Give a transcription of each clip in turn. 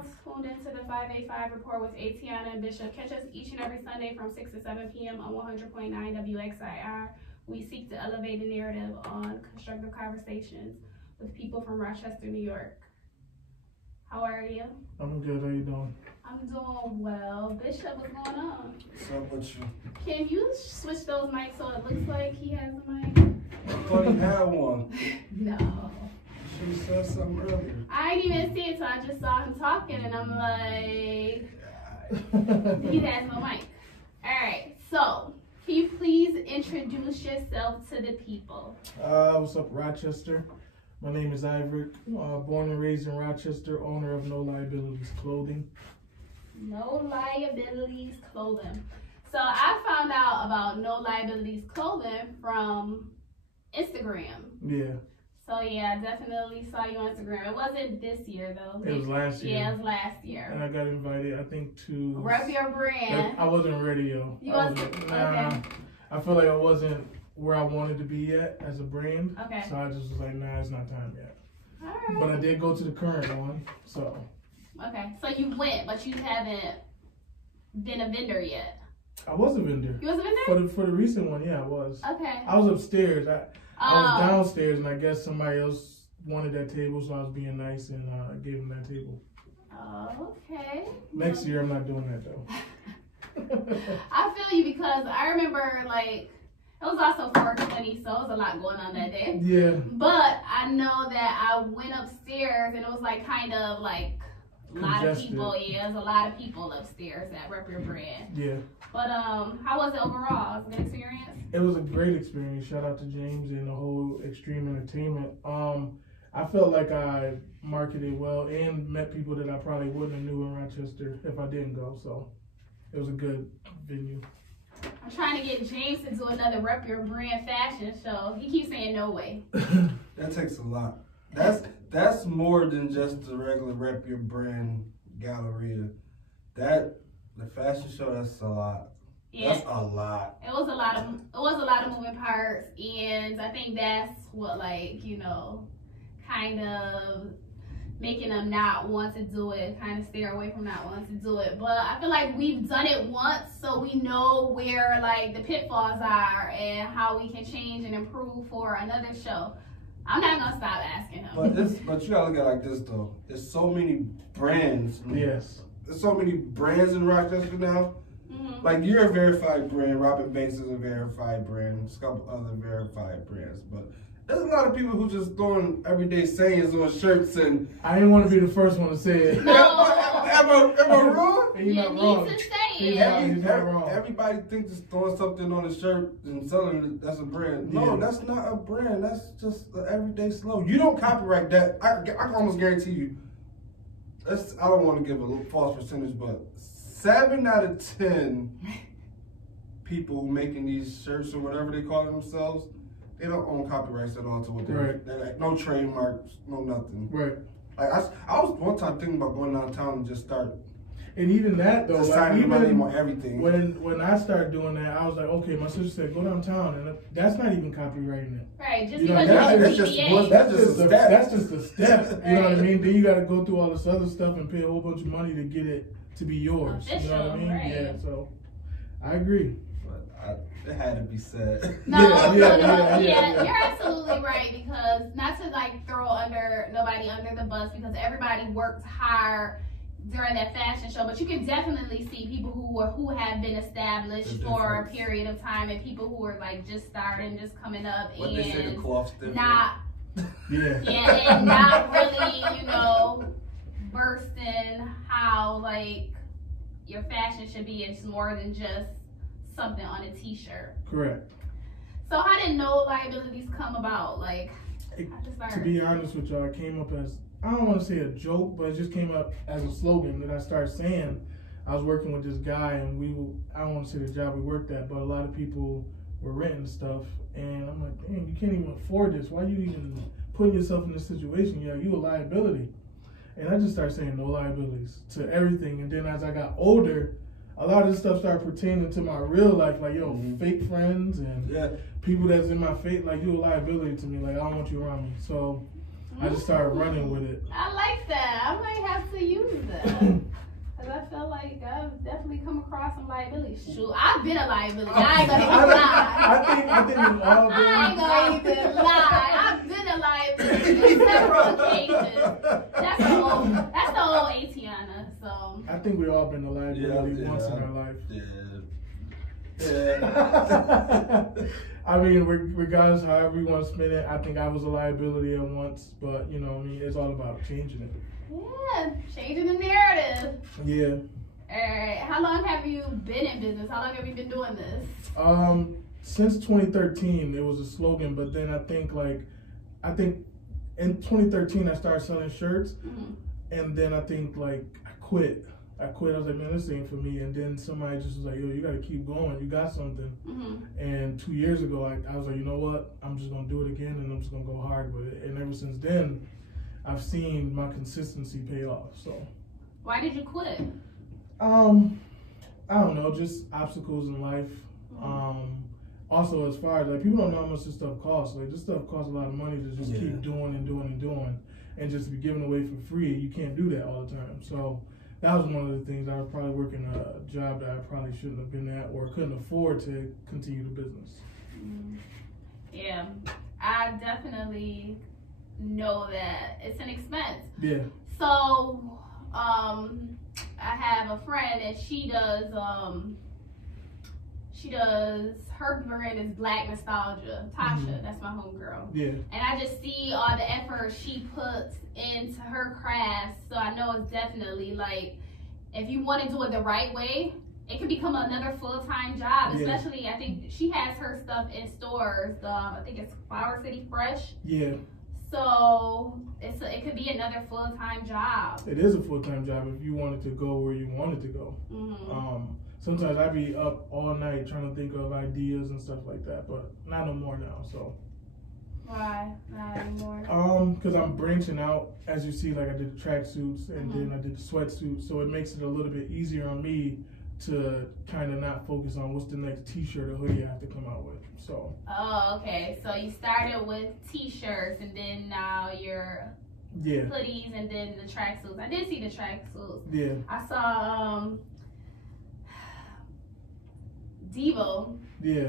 all tuned into the 585 report with Atiana and Bishop. Catch us each and every Sunday from 6 to 7 p.m. on 100.9 WXIR. We seek to elevate the narrative on constructive conversations with people from Rochester, New York. How are you? I'm good. How you doing? I'm doing well. Bishop, what's going on? What's up with you? Can you switch those mics so it looks like he has a mic? I thought he had one. No. You should have said something earlier. I didn't even see it, so I just saw him talking, and I'm like, he has no mic. All right, so can you please introduce yourself to the people? What's up, Rochester? My name is Ivorick. Born and raised in Rochester, owner of No Liabilities Clothing. No Liabilities Clothing. So I found out about No Liabilities Clothing from Instagram. Yeah. So yeah, I definitely saw you on Instagram. It wasn't this year though. It was last year. Yeah, it was last year. And I got invited, I think, to... Rep your brand. I wasn't ready, yo. You wasn't? Nah. Okay. I feel like I wasn't where I wanted to be yet as a brand. Okay. So I just was like, nah, it's not time yet. All right. But I did go to the current one, so... Okay, so you went, but you haven't been a vendor yet. I was a vendor. You was a vendor? For the recent one, yeah, I was. Okay. I was upstairs. I was downstairs, and I guess somebody else wanted that table, so I was being nice and gave them that table. Okay. Next year, I'm not doing that though. I feel you because I remember like it was also 420, so it was a lot going on that day. Yeah. But I know that I went upstairs and it was like kind of like a lot of people. Yeah, there's a lot of people upstairs that rep your brand. Yeah. But how was it overall? Was it a good experience? It was a great experience. Shout out to James and the whole Extreme Entertainment. I felt like I marketed well and met people that I probably wouldn't have knew in Rochester if I didn't go. So it was a good venue. I'm trying to get James to do another Rep Your Brand fashion show. He keeps saying no way. That takes a lot. That's more than just the regular Rep Your Brand Galleria. The fashion show, that's a lot. Yeah. That's a lot. It was a lot of moving parts, and I think that's what, like, you know, kind of making them not want to do it, kind of steer away from not wanting to do it. But I feel like we've done it once, so we know where like the pitfalls are and how we can change and improve for another show. I'm not gonna stop asking him. But you gotta look at it like this though. There's so many brands. Yes. There's so many brands in Rochester now. Mm-hmm. Like, you're a verified brand. Robin Banks is a verified brand. There's a couple other verified brands. But there's a lot of people who just throwing everyday sayings on shirts and... I didn't want to be the first one to say it. No. Am I wrong? You're not wrong. To say it. He's not wrong. Everybody thinks just throwing something on a shirt and selling it, that's a brand. No, that's not a brand. That's just an everyday slogan. You don't copyright that. I can almost guarantee you. I don't want to give a false percentage, but 7 out of 10 people making these shirts or whatever they call themselves, they don't own copyrights at all to what they're like, no trademarks, no nothing. Right. Like I was one time thinking about going downtown and just start. And even that though, like, even my name on everything. When I started doing that, I was like, okay, my sister said go downtown, and that's not even copywriting it. Right, just you know, because that's just a step. You know what I mean? Then you got to go through all this other stuff and pay a whole bunch of money to get it to be yours. Official, you know what I mean? right. Yeah. So I agree. But it had to be said. No, yeah, you're absolutely right, because not to like throw nobody under the bus, because everybody worked hard during that fashion show, but you can definitely see people who have been established for a period of time, and people who are like just starting, just coming up, what and they say, the cloth's different. and not really, you know, versed in how like your fashion should be. It's more than just something on a t-shirt. Correct. So how did No Liabilities come about? Like, to be honest with y'all, it came up as, I don't want to say a joke, but it just came up as a slogan that I started saying. I was working with this guy, and I don't want to say the job we worked at, but a lot of people were renting stuff, and I'm like, dang, you can't even afford this. Why are you even putting yourself in this situation? Yeah, you a liability. And I just started saying no liabilities to everything. And then as I got older, a lot of this stuff started pertaining to my real life, like, yo, fake friends and people that's in my face, like, you a liability to me, like, I don't want you around me. So I just started running with it. I like that. I might have to use that. Cause I feel like I've definitely come across some liabilities. Shoot, I've been a liability. I ain't gonna even lie. I think we've all been. I ain't gonna even lie. I've been a liability on several occasions. That's the old Atiana. So I think we all been a liability once in our life. Yeah. I mean, regardless however you want to spin it, I think I was a liability at once, but you know what I mean, it's all about changing it. yeah, changing the narrative. Yeah. Alright, how long have you been in business? How long have you been doing this? Since 2013, it was a slogan, but then I think in 2013 I started selling shirts, and then I think I quit. I was like, man, this ain't for me. And then somebody just was like, yo, you got to keep going. You got something. And 2 years ago, I was like, you know what? I'm just going to do it again, and I'm just going to go hard with it. And ever since then, I've seen my consistency pay off. So. Why did you quit? I don't know, just obstacles in life. Also, as far as people don't know how much this stuff costs. This stuff costs a lot of money to just keep doing and doing and doing, and just be given away for free. You can't do that all the time. So. That was one of the things. I was probably working a job that I probably shouldn't have been at or couldn't afford to continue the business. Yeah, I definitely know that it's an expense. Yeah. So, I have a friend and she does, her brand is Black Nostalgia. Tasha, that's my homegirl. Yeah. And I just see all the effort she puts into her craft. So I know it's definitely if you want to do it the right way, it can become another full-time job. Yeah. Especially, I think she has her stuff in stores. I think it's Flower City Fresh. Yeah. So it could be another full-time job. It is a full-time job if you wanted to go where you wanted to go. Sometimes I'd be up all night trying to think of ideas and stuff like that, but not no more now. So. Why not anymore? Because I'm branching out. As you see, I did the tracksuits and then I did the sweatsuits, so it makes it a little bit easier on me to kind of not focus on what's the next T-shirt or hoodie I have to come out with. So. Oh, okay. So you started with T-shirts, and then now you're hoodies, and then the tracksuits. I did see the tracksuits. Yeah. I saw Devo. Yeah.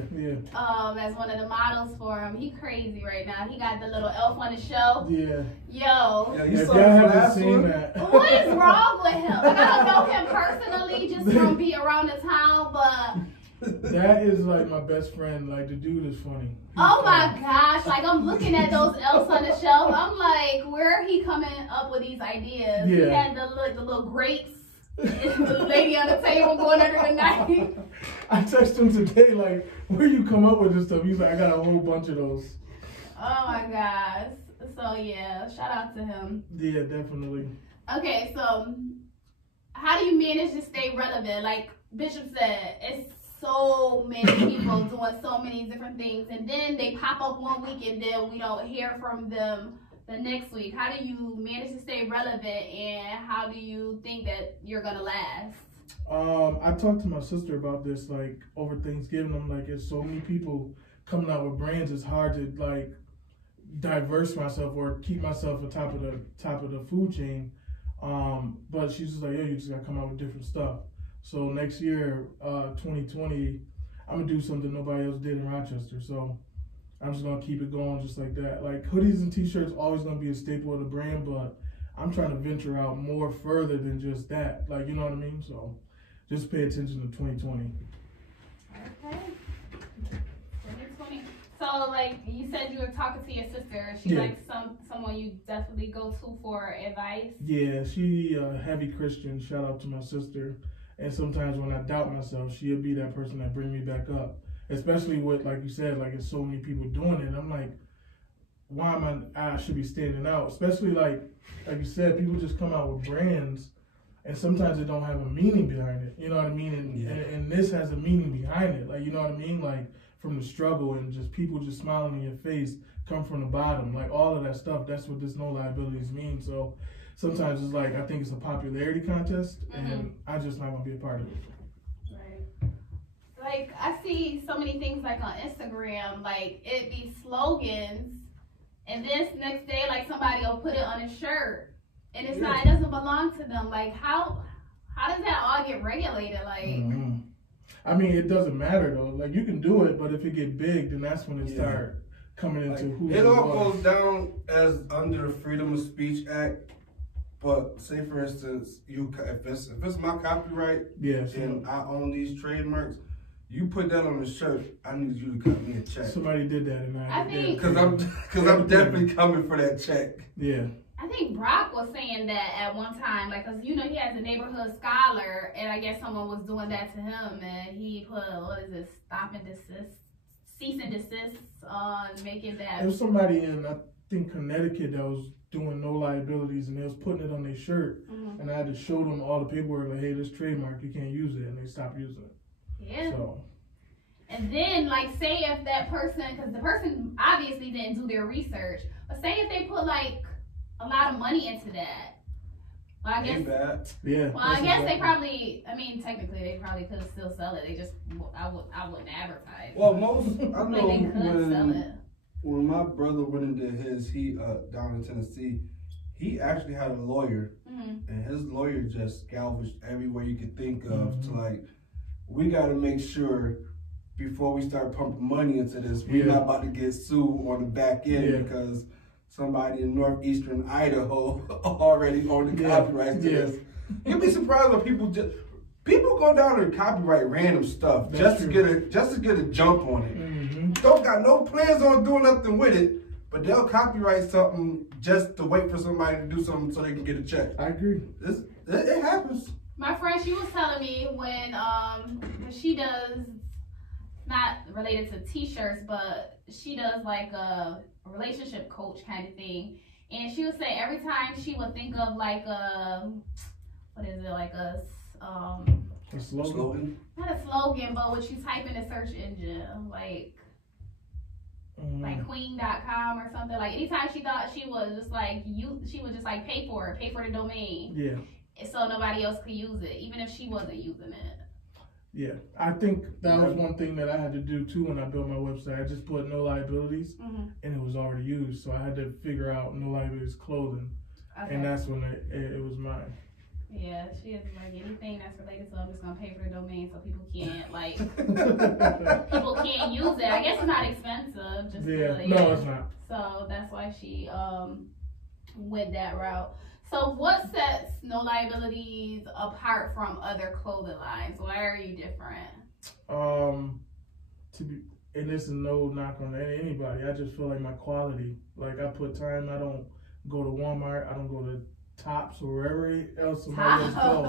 As one of the models for him. He crazy right now. He got the little elf on the show. Yeah. Yo. Yeah, you if saw y'all the haven't last seen one? that. What is wrong with him? I don't know him personally, just from being around the town, but that is my best friend. The dude is funny. Oh my gosh, I'm looking at those elves on the shelf. I'm like, where are he coming up with these ideas? Yeah. He had the little grapes. The lady on the table going under the knife. I texted him today, where you come up with this stuff? He's like, I got a whole bunch of those. Oh my gosh. So yeah, shout out to him. Yeah, definitely. Okay, so how do you manage to stay relevant? Like Bishop said, it's so many people doing so many different things, and then they pop up one week and then we don't hear from them the next week. How do you manage to stay relevant, and how do you think that you're gonna last? I talked to my sister about this over Thanksgiving. I'm like, there's so many people coming out with brands. It's hard to diverse myself or keep myself atop of the food chain. But she's just like, yeah, you just gotta come out with different stuff. So next year, 2020, I'm gonna do something nobody else did in Rochester. So I'm just gonna keep it going just like that. Hoodies and t-shirts always gonna be a staple of the brand, but I'm trying to venture out more further than just that. You know what I mean? So just pay attention to 2020. Okay. 2020. So you said you were talking to your sister. She someone you definitely go to for advice? Yeah, she heavy Christian. Shout out to my sister. And sometimes when I doubt myself, she'll be that person that bring me back up. Especially with, like you said, it's so many people doing it. And I'm like, why am I should be standing out? Especially like you said, people just come out with brands and sometimes it don't have a meaning behind it. You know what I mean? And this has a meaning behind it. You know what I mean? From the struggle and just people just smiling in your face, come from the bottom. All of that stuff, that's what this no liabilities means. So sometimes it's I think it's a popularity contest and I just not gonna be a part of it. I see so many things on Instagram, it be slogans, and this next day, like somebody will put it on a shirt, and it's not, it doesn't belong to them. Like how does that all get regulated? Like, I mean, it doesn't matter though. Like you can do it, but if it get big, then that's when it start coming into like, who it all goes down as under the Freedom of Speech Act. But say for instance, if it's my copyright, and I own these trademarks, you put that on the shirt, I need you to cut me a check. Somebody did that, and I think because I'm definitely coming for that check. Yeah. I think Brock was saying that at one time, like, cause you know he has a neighborhood scholar, and I guess someone was doing that to him, and he put stop and desist, cease and desist on making that. There was somebody in I think Connecticut that was doing no liabilities, and they was putting it on their shirt, and I had to show them all the paperwork, like, hey, this trademark, you can't use it, and they stopped using it. Yeah. So. And then, like, say if that person, because the person obviously didn't do their research, but say if they put like a lot of money into that. Well, I guess. Yeah. Well, I guess they probably. I mean, technically, they probably could still sell it. They just, I wouldn't advertise. Well, I know they could sell it. When my brother went into he down in Tennessee, he actually had a lawyer, and his lawyer just salvaged everywhere you could think of to like, we got to make sure before we start pumping money into this, we're not about to get sued on the back end because somebody in northeastern Idaho already owned the copyrights to this. You'd be surprised when people go down and copyright random stuff just to get a jump on it. Don't got no plans on doing nothing with it, but they'll copyright something just to wait for somebody to do something so they can get a check. I agree. It happens. My friend, she was telling me when she does, not related to t-shirts, but she does like a relationship coach kind of thing, and she would say every time she would think of like a slogan? Not a slogan, but what you type in a search engine, like queen.com or something. Like anytime she thought she was just like she would just like pay for the domain. Yeah. So nobody else could use it, even if she wasn't using it. Yeah, I think that was one thing that I had to do too when I built my website. I just put no liabilities, and it was already used, so I had to figure out no liabilities clothing, and that's when it was mine. Yeah, she is like anything that's related to. I'm just gonna pay for the domain so people can't like people can't use it. I guess it's not expensive. Just no, it's not. So that's why she went that route. So what sets No Liabilities apart from other clothing lines? Why are you different? And this is no knock on anybody. I just feel like my quality. Like I put time. I don't go to Walmart. I don't go to Tops or wherever else somebody else goes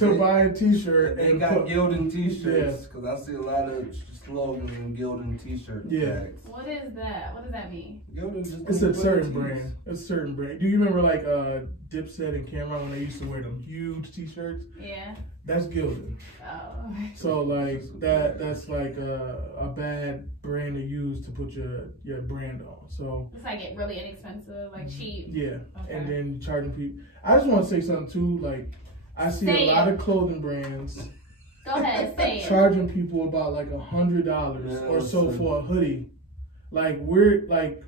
to buy a t-shirt. They got Gildan t-shirts because I see a lot of slogans in Gildan t-shirt tags. What is that? What does that mean? It's a certain brand. It's a certain brand. Do you remember like Dipset and Cameron when they used to wear them huge t-shirts? Yeah. That's Gildan. Oh. So like that's like a bad brand to use to put your brand on. So it's like really inexpensive, like cheap. Yeah. Okay. And then charging people. I just want to say something too. Like I see a lot of clothing brands. Go ahead, say it. Charging people about like $100 or so for a hoodie. Like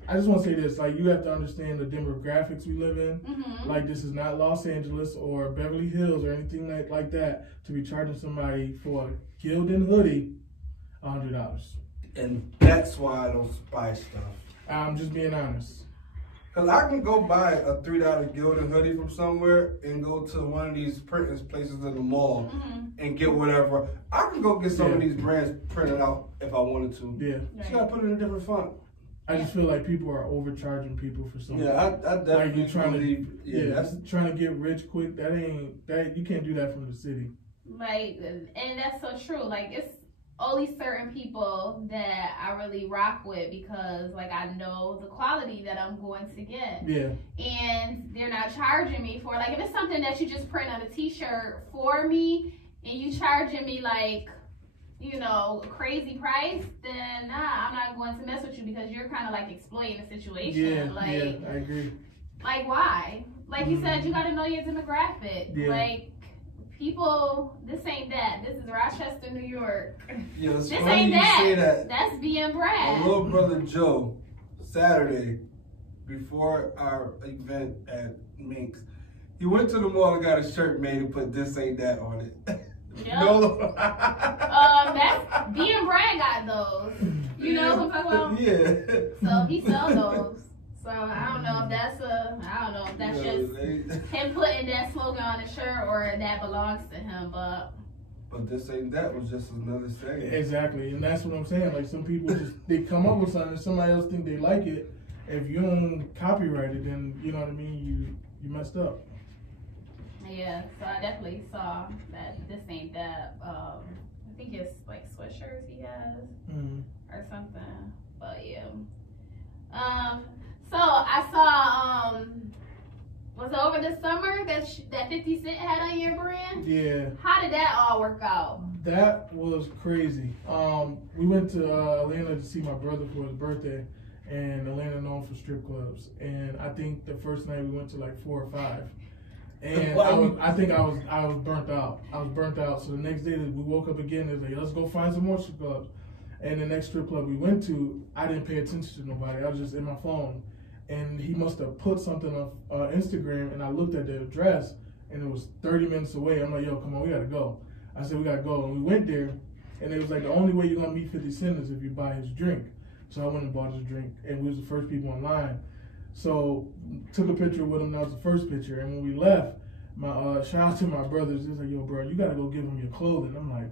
I just want to say this, like you have to understand the demographics we live in. Like this is not Los Angeles or Beverly Hills or anything like that to be charging somebody for a Gildan hoodie $100. And that's why I don't buy stuff. I'm just being honest. Cause I can go buy a $3 Gildan hoodie from somewhere and go to one of these printing places in the mall and get whatever. I can go get some of these brands printed out if I wanted to. Yeah. Just gotta put it in a different font. I just feel like people are overcharging people for something. Yeah, I definitely like trying to trying to get rich quick. That you can't do that from the city. Like, and that's so true. Like it's only certain people that I really rock with because like I know the quality that I'm going to get. Yeah. And they're not charging me for like if it's something that you just print on a t-shirt for me and you charging me like, you know, a crazy price, then nah, I'm not going to mess with you because you're kind of like exploiting the situation. Yeah, I agree. Like why? Like you said, you got to know your demographic. Yeah. Like people, this ain't that. This is Rochester, New York. Yeah, it's This funny ain't you that. say that. That's being Brad. My little brother Joe, Saturday, before our event at Minx, he went to the mall and got a shirt made and put "This Ain't That" on it. Yep. No. That's being Brad got those. You know what I'm talking about? Yeah. So he sell those. So I don't know if that's just him putting that slogan on the shirt or that belongs to him, but "This Ain't That" was just another saying. Exactly, and that's what I'm saying. Like some people just they come up with something, somebody else think they like it. If you don't copyright it, then you know what I mean. You messed up. yeah. So I definitely saw that this ain't that. I think it's like sweatshirts he has or something. But yeah. So I saw was it over the summer that 50 Cent had on your brand? Yeah. How did that all work out? That was crazy. We went to Atlanta to see my brother for his birthday, and Atlanta known for strip clubs. And I think the first night we went to like 4 or 5, and I think I was burnt out. I was burnt out. So the next day we woke up again. It was like, let's go find some more strip clubs. And the next strip club we went to, I didn't pay attention to nobody. I was just in my phone. And he must have put something on Instagram, and I looked at the address, and it was 30 minutes away. I'm like, yo, come on, we gotta go. I said, we gotta go. And we went there, and it was like, the only way you're gonna meet 50 Cent is if you buy his drink. So I went and bought his drink, and we was the first people in line. So took a picture with him. That was the first picture. And when we left, my shout out to my brothers. He's like, yo, bro, you gotta go give him your clothing. I'm like,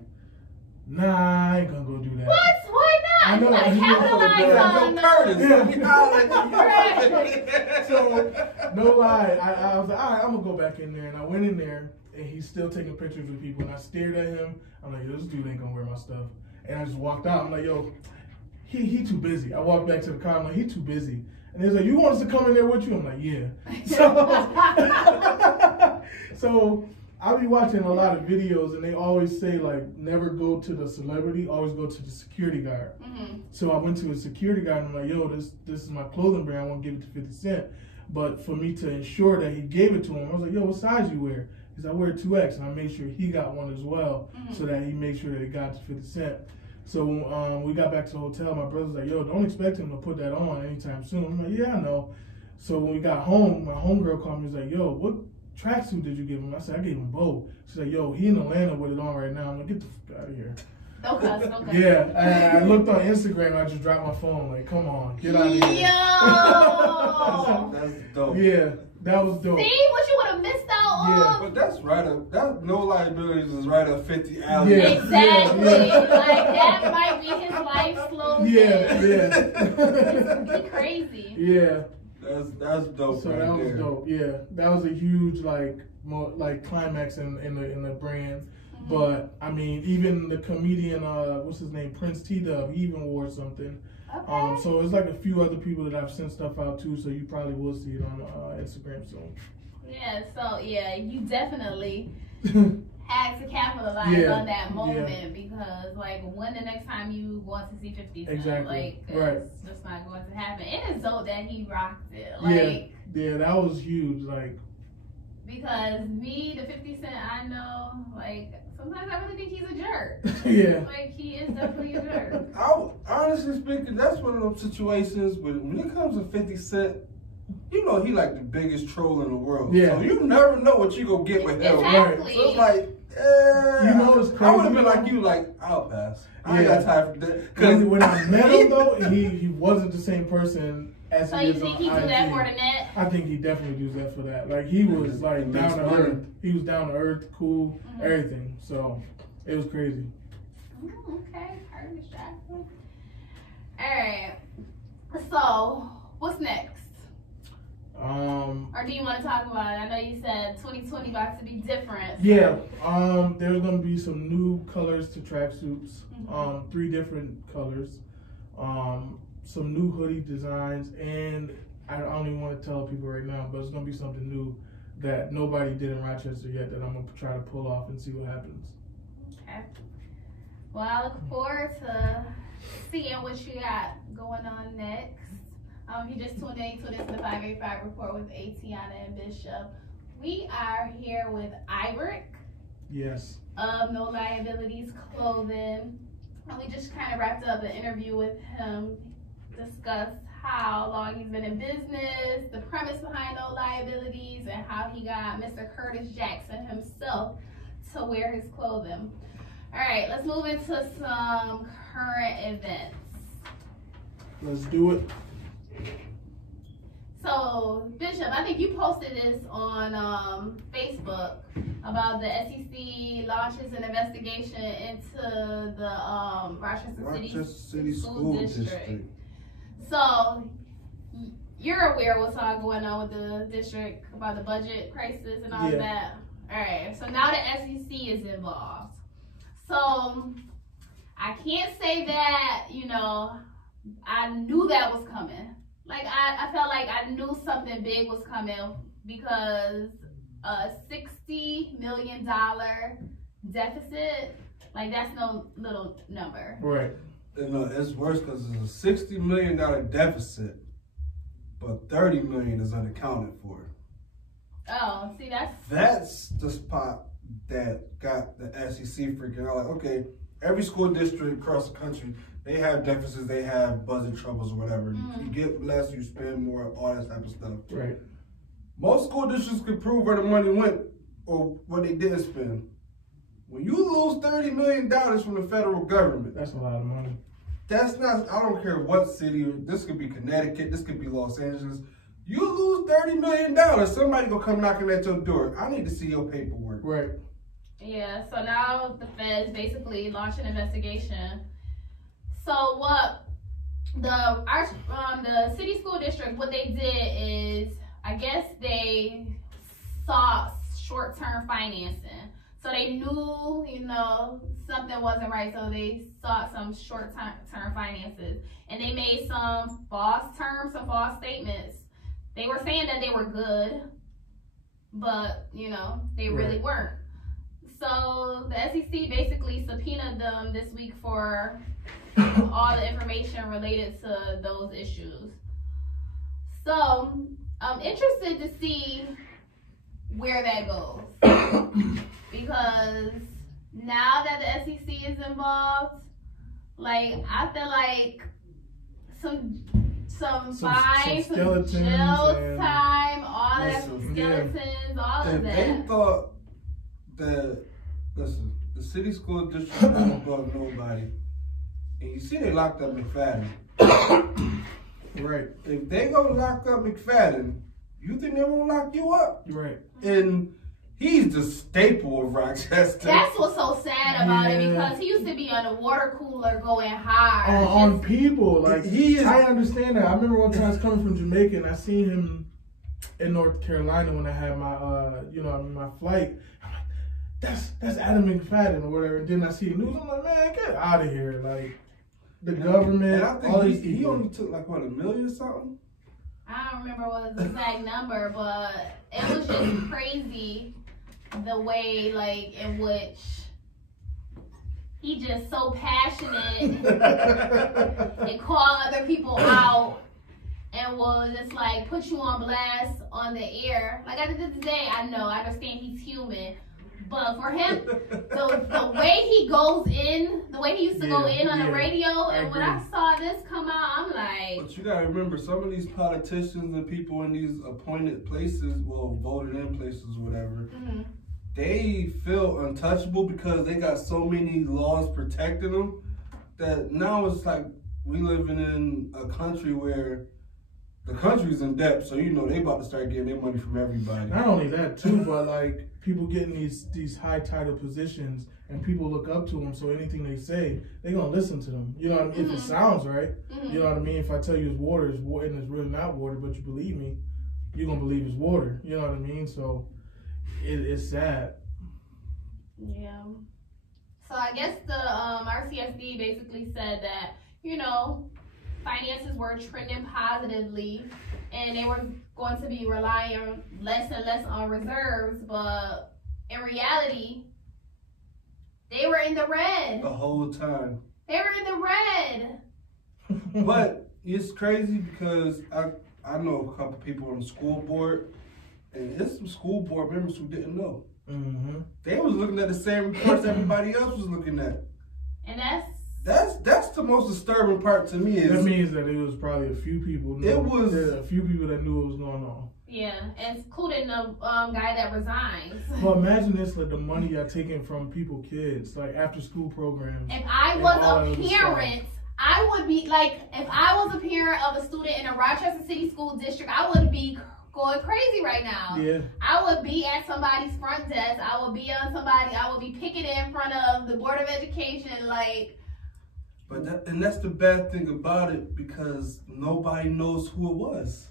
nah, I ain't gonna go do that. What? Why not? I know. You gotta capitalize on So, no lie, I was like, all right, I'm gonna go back in there. And I went in there, and he's still taking pictures with people. And I stared at him. I'm like, yo, this dude ain't gonna wear my stuff. And I just walked out. I'm like, yo, he too busy. I walked back to the car. I'm like, he too busy. And he's like, you want us to come in there with you? I'm like, yeah. So I'll be watching a lot of videos, and they always say, like, never go to the celebrity, always go to the security guard. So I went to a security guard, and I'm like, yo, this is my clothing brand. I want to give it to 50 Cent. But for me to ensure that he gave it to him, I was like, yo, what size you wear? He said, I wear 2X, and I made sure he got one as well, so that he made sure that it got to 50 Cent. So when we got back to the hotel, my brother's like, yo, don't expect him to put that on anytime soon. I'm like, yeah, I know. So when we got home, my homegirl called me and was like, yo, what tracksuit did you give him? I said, I gave him both. She's like, yo, he in Atlanta with it on right now. I'm like, get the fuck out of here. Don't cuss, don't cuss. Yeah, I looked on Instagram, and I just dropped my phone. Like, come on, get out of here. Yo! That's dope. Yeah, that was dope. See what you would have missed out on? But that's right up. That No Liabilities is right up 50 Alley. Yeah. Exactly. Yeah. Like that might be his life slogan. Yeah. He crazy. Yeah. That's dope. So right that was there. dope. Yeah, that was a huge climax in the brand. But I mean, even the comedian, what's his name, Prince T-Dub, he even wore something. Okay. So it's like a few other people that I've sent stuff out to. So you probably will see it on Instagram soon. Yeah. So yeah, you definitely had to capitalize on that moment because, like, when the next time you want to see 50 Cent, Exactly. it's just not going to happen. It is dope that he rocked it. Like, yeah, that was huge. Like, because me, the 50 Cent I know, like, sometimes I really think he's a jerk. Yeah. Like, he is definitely a jerk. Honestly speaking, that's one of those situations when it comes to 50 Cent, you know he like the biggest troll in the world. Yeah. So you never know what you gonna get with him. Exactly. So it's like, you know it's crazy. I would have been like you, like, I'll pass. I ain't got time for that. When I met him though, he wasn't the same person as So he you is think on he do IG. that for the net? I think he definitely does that for that. Like, he was like down to earth. He was down to earth, cool, everything. So it was crazy. Okay, alright. So what's next? Or do you want to talk about it? I know you said 2020 about to be different. So. Yeah. There's gonna be some new colors to tracksuits. 3 different colors. Some new hoodie designs, and I don't even want to tell people right now, but it's gonna be something new that nobody did in Rochester yet that I'm gonna try to pull off and see what happens. Okay. Well, I look forward to seeing what you got going on next. You just tuned in to this the 585 report with Atiana and Bishop. We are here with Ivorick. Yes. of No Liabilities Clothing. And we just kind of wrapped up an interview with him, discussed how long he's been in business, the premise behind No Liabilities, and how he got Mr. Curtis Jackson himself to wear his clothing. All right, let's move into some current events. Let's do it. So, Bishop, I think you posted this on Facebook about the SEC launches an investigation into the Rochester City School District. So, you're aware what's all going on with the district about the budget crisis and all that. All right, so now the SEC is involved. So, I can't say that, you know, I knew that was coming. Like, I felt like I knew something big was coming because a $60 million deficit, like, that's no little number. Right. No, it's worse because it's a $60 million deficit, but $30 million is unaccounted for. Oh, see, that's the spot that got the SEC freaking out. Like, okay, every school district across the country, they have deficits, they have budget troubles or whatever. You get less, you spend more, all that type of stuff. Right. Most school districts could prove where the money went or what they didn't spend. When you lose $30 million from the federal government, that's a lot of money. That's not, I don't care what city, this could be Connecticut, this could be Los Angeles. You lose $30 million, somebody gonna come knocking at your door. I need to see your paperwork. Right. Yeah, so now the feds basically launched an investigation. So what the city school district, what they did is, I guess they sought short-term financing. So they knew, you know, something wasn't right, so they sought some short-term finances. And they made some false terms, some false statements. They were saying that they were good, but, you know, they really weren't. So the SEC basically subpoenaed them this week for all the information related to those issues. So I'm interested to see where that goes. Because now that the SEC is involved, like, I feel like some fines, some jail time, all that, some skeletons, all of that. They thought that, listen, the city school district is not above nobody. And you see they locked up McFadden. Right. If they gonna lock up McFadden, you think they won't lock you up? Right. And he's the staple of Rochester. That's what's so sad about it, because he used to be on the water cooler going hard. On people. Like, I understand that. I remember one time I was coming from Jamaica and I seen him in North Carolina when I had my, my flight. I'm like, that's Adam McFadden or whatever. And then I see the news. I'm like, man, get out of here. Like, the government, and I think all these he only took like, what, $1 million or something? I don't remember what the exact number, but it was just crazy the way, like, in which he just so passionate and call other people out and will just, like, put you on blast on the air. Like, at the end of the day, I understand he's human. But for him, the way he goes in, the way he used to go in on the radio, and when I saw this come out, I'm like... But you gotta remember, some of these politicians and people in these appointed places, well, voted in places or whatever, they feel untouchable because they got so many laws protecting them that now it's like we living in a country where the country's in debt, so you know they about to start getting their money from everybody. Not only that too, but like people getting these high title positions and people look up to them, so anything they say, they're gonna listen to them. You know what I mean? If it sounds right, you know what I mean? If I tell you it's water and it's really not water, but you believe me, you're gonna believe it's water. You know what I mean? So it's sad. Yeah. So I guess the RCSD basically said that, you know, finances were trending positively and they were going to be relying less and less on reserves, but in reality, they were in the red. The whole time. They were in the red. But it's crazy because I know a couple people on the school board, and there's some school board members who didn't know. They was looking at the same reports everybody else was looking at. And that's the most disturbing part to me. Is that means that it was probably a few people. A few people that knew what was going on. Yeah, including the guy that resigns. Well, imagine this: like the money y'all taking from kids, like after school programs. If I was a parent, I would be like, if I was a parent of a student in a Rochester City School District, I would be going crazy right now. Yeah. I would be at somebody's front desk. I would be I would be picketing in front of the Board of Education, like. But that's the bad thing about it, because nobody knows who it was.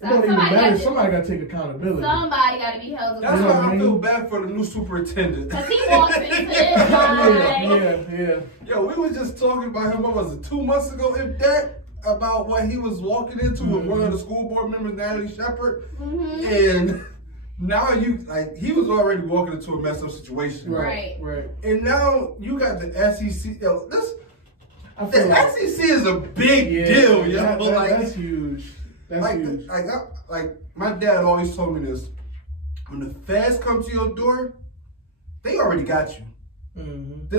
It don't even matter. Somebody got to take accountability. Somebody got to be held accountable. That's why I feel mean? bad for the new superintendent. Because he walks into this like... Yeah. Yo, we were just talking about him, what was it, 2 months ago, if that, about what he was walking into with one of the school board members, Natalie Shepard. And now he was already walking into a messed up situation. Right. And now you got the SEC. Yo, the SEC is a big deal, yo. That's huge. That's huge. Like my dad always told me this: when the feds come to your door, they already got you.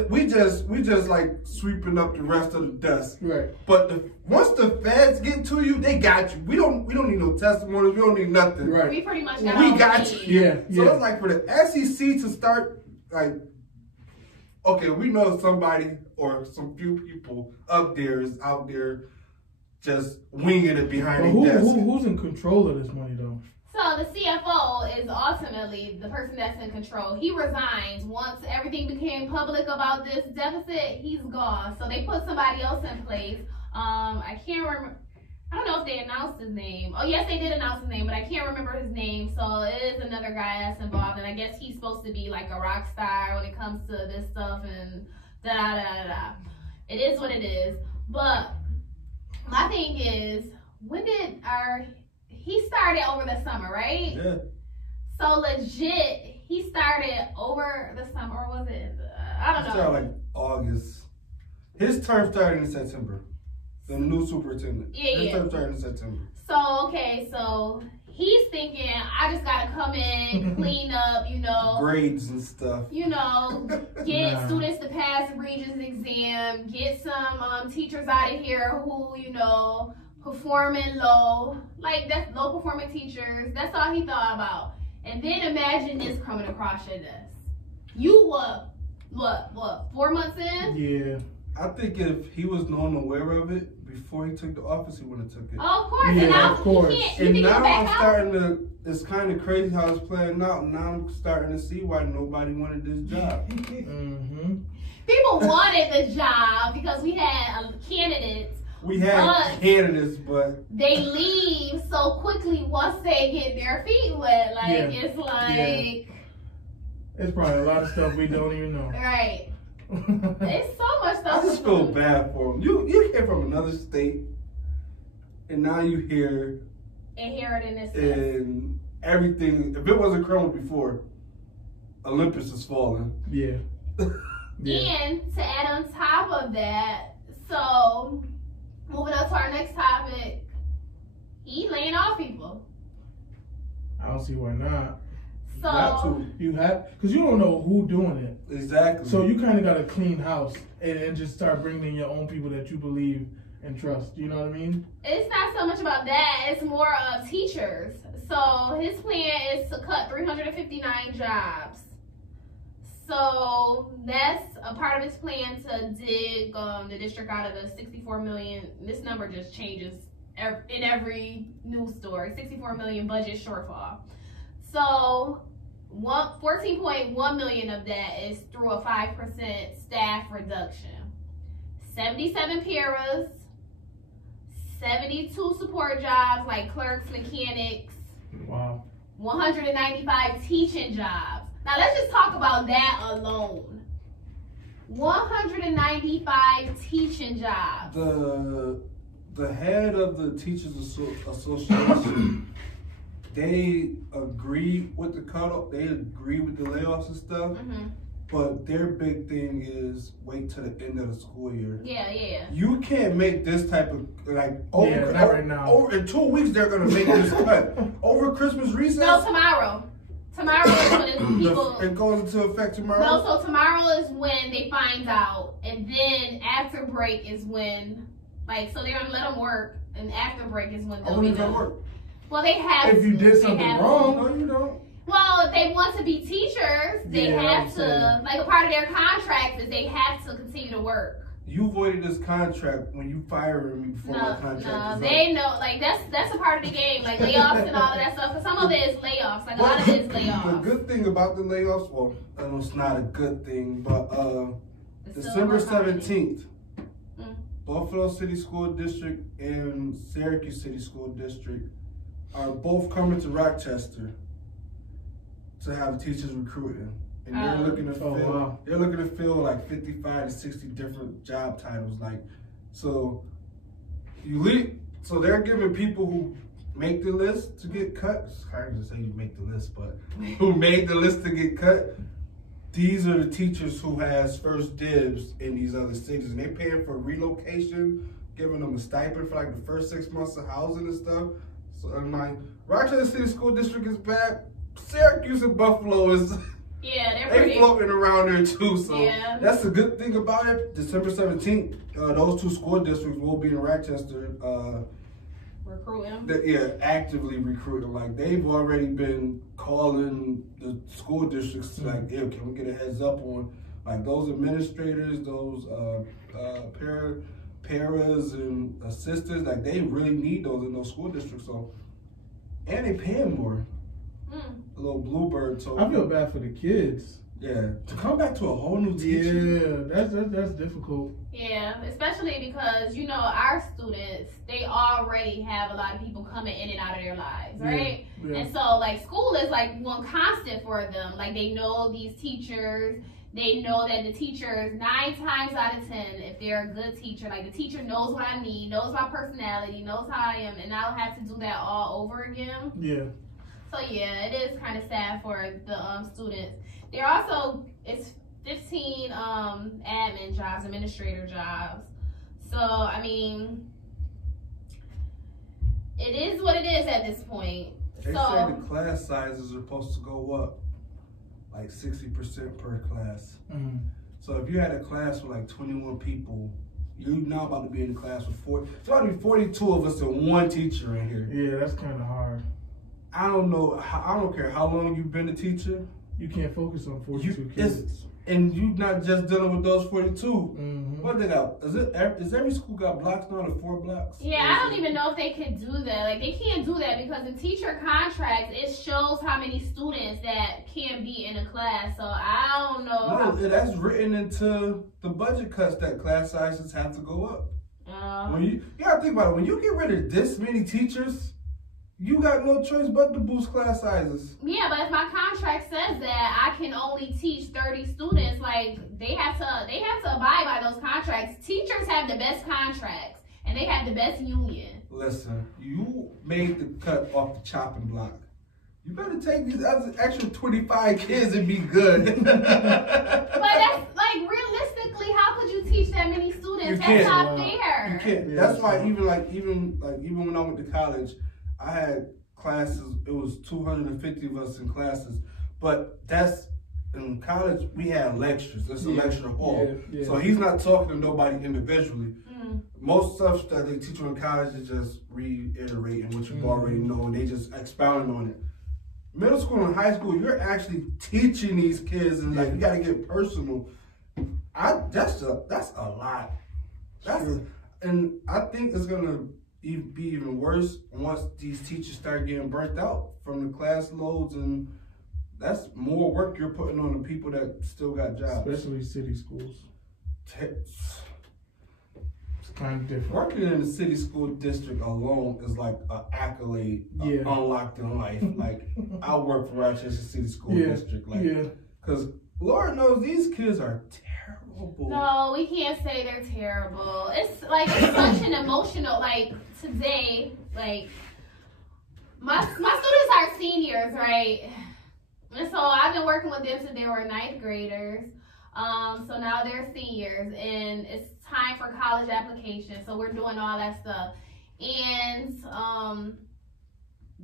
We just like sweeping up the rest of the dust. Right. But once the feds get to you, they got you. We don't need no testimonies. We don't need nothing. Right. We pretty much got you. Yeah. So it's like for the SEC to start like, okay, we know somebody or some few people up there is out there just winging it behind their desk. Who's in control of this money, though? So the CFO is ultimately the person that's in control. He resigns once everything became public about this deficit. He's gone. So they put somebody else in place. I can't remember. I don't know if they announced his name. Oh, yes, they did announce his name, but I can't remember his name. So it is another guy that's involved, and I guess he's supposed to be like a rock star when it comes to this stuff and da-da-da-da-da. It is what it is. But my thing is, he started over the summer, right? Yeah. So legit, he started over the summer, or was it? I don't know. It started like August. His term started in September. The new superintendent. His term started in September. So, okay, so he's thinking, I just gotta come in, clean up, grades and stuff. Get students to pass the Regents exam, get some teachers out of here who, performing low, like that's low performing teachers. That's all he thought about. And then imagine this coming across your desk. You what, 4 months in? Yeah. I think if he was known aware of it before he took the office, he would have took it. Oh, of course. Yeah, and now of course. And now I'm starting to, it's kind of crazy how it's playing out. Now I'm starting to see why nobody wanted this job. People wanted the job because we had candidates. We had candidates, but they leave so quickly once they get their feet wet. It's like... It's probably a lot of stuff we don't even know. Right. It's so much stuff. I just feel bad for him. You came from another state, and now you hear inheriting this and everything. If it wasn't criminal before, Olympus is falling. Yeah. And to add on top of that, so moving on to our next topic, he laying off people. I don't see why not. So you have, because you don't know who doing it. Exactly. So you kind of got to clean house and just start bringing in your own people that you believe and trust. You know what I mean? It's not so much about that. It's more of teachers. So his plan is to cut 359 jobs. So that's a part of his plan to dig the district out of the 64 million. This number just changes in every news story. 64 million budget shortfall. So 14.1 million of that is through a 5% staff reduction. 77 paras, 72 support jobs like clerks, mechanics. Wow. 195 teaching jobs. Now let's just talk about that alone. 195 teaching jobs. The head of the Teachers Association, they agree with the cutoff. They agree with the layoffs and stuff. But their big thing is wait till the end of the school year. Yeah. You can't make this type of not right now. Over in 2 weeks they're gonna make this cut over Christmas recess. No, tomorrow. Tomorrow is when it's people. It goes into effect tomorrow? No, so tomorrow is when they find out. And then after break is when, like, so they're going to let them work. And after break is when they'll be done. Work? Well, they have if you did something wrong, no, you don't. Well, if they want to be teachers, they have to, like a part of their contract is they have to continue to work. You voided this contract when you fired me before my contract is they know, like that's a part of the game, like layoffs and all of that stuff. Because some of it is layoffs, like a lot of it is layoffs. The good thing about the layoffs, well, I know it's not a good thing, but December 17th, Buffalo City School District and Syracuse City School District are both coming to Rochester to have teachers recruiting. And they're looking to fill, they're looking to fill like 55 to 60 different job titles. Like, so so they're giving people who make the list to get cut. It's hard to say you make the list, but who made the list to get cut. These are the teachers who has first dibs in these other cities, and they're paying for relocation, giving them a stipend for like the first 6 months of housing and stuff. So I'm like, Rochester City School District is bad. Syracuse and Buffalo is. Yeah, they're floating around there too. So that's the good thing about it. December 17th, those two school districts will be in Rochester. Recruiting. Actively recruiting. Like they've already been calling the school districts like, yeah, can we get a heads up on like those administrators, those paras and assistants, like they really need those in those school districts. So, and they paying more. A little bluebird told I feel bad for the kids. Yeah, to come back to a whole new teacher. Yeah, that's difficult. Yeah, especially because you know our students, they already have a lot of people coming in and out of their lives, right? Yeah. And so like school is like one constant for them. Like they know these teachers. They know that the teachers 9 times out of 10, if they're a good teacher, like the teacher knows what I need, knows my personality, knows how I am, and I don't have to do that all over again. Yeah. So yeah, it is kind of sad for the students. There also it's 15 admin jobs, administrator jobs. So I mean, it is what it is at this point. They say the class sizes are supposed to go up like 60% per class. So if you had a class with like 21 people, you're now about to be in a class with 40. It's about to be 42 of us and 1 teacher in here. Yeah, that's kind of hard. I don't know. I don't care how long you've been a teacher. You can't focus on 42 kids. And you're not just dealing with those 42. What they got? Is every school got blocks now to 4 blocks? Yeah, I don't even know if they could do that. Like they can't do that because in teacher contracts, it shows how many students that can be in a class. So I don't know. No, that's written into the budget cuts that class sizes have to go up. When you gotta think about it. When you get rid of this many teachers, you got no choice but to boost class sizes. Yeah, but if my contract says that I can only teach 30 students, like they have to abide by those contracts. Teachers have the best contracts and they have the best union. Listen, you made the cut off the chopping block. You better take these other extra 25 kids and be good. But that's like realistically, how could you teach that many students? That's not fair. You can't. Yeah, that's why even when I went to college, I had classes, it was 250 of us in classes, but that's, in college, we had lectures. It's a lecture hall. So he's not talking to nobody individually. Most stuff that they teach you in college is just reiterating what you've already known. They just expounding on it. Middle school and high school, you're actually teaching these kids, and like you got to get personal. That's a lot. And I think it's gonna be even worse once these teachers start getting burnt out from the class loads, and that's more work you're putting on the people that still got jobs. Especially city schools. It's kind of different. Working in the city school district alone is like an accolade unlocked in life. Like I work for Rochester City School District, because Lord knows these kids are terrible. No, we can't say they're terrible. It's like it's such an emotional, like today, like my students are seniors, right? And so I've been working with them since they were 9th graders. So now they're seniors and it's time for college application. So we're doing all that stuff. And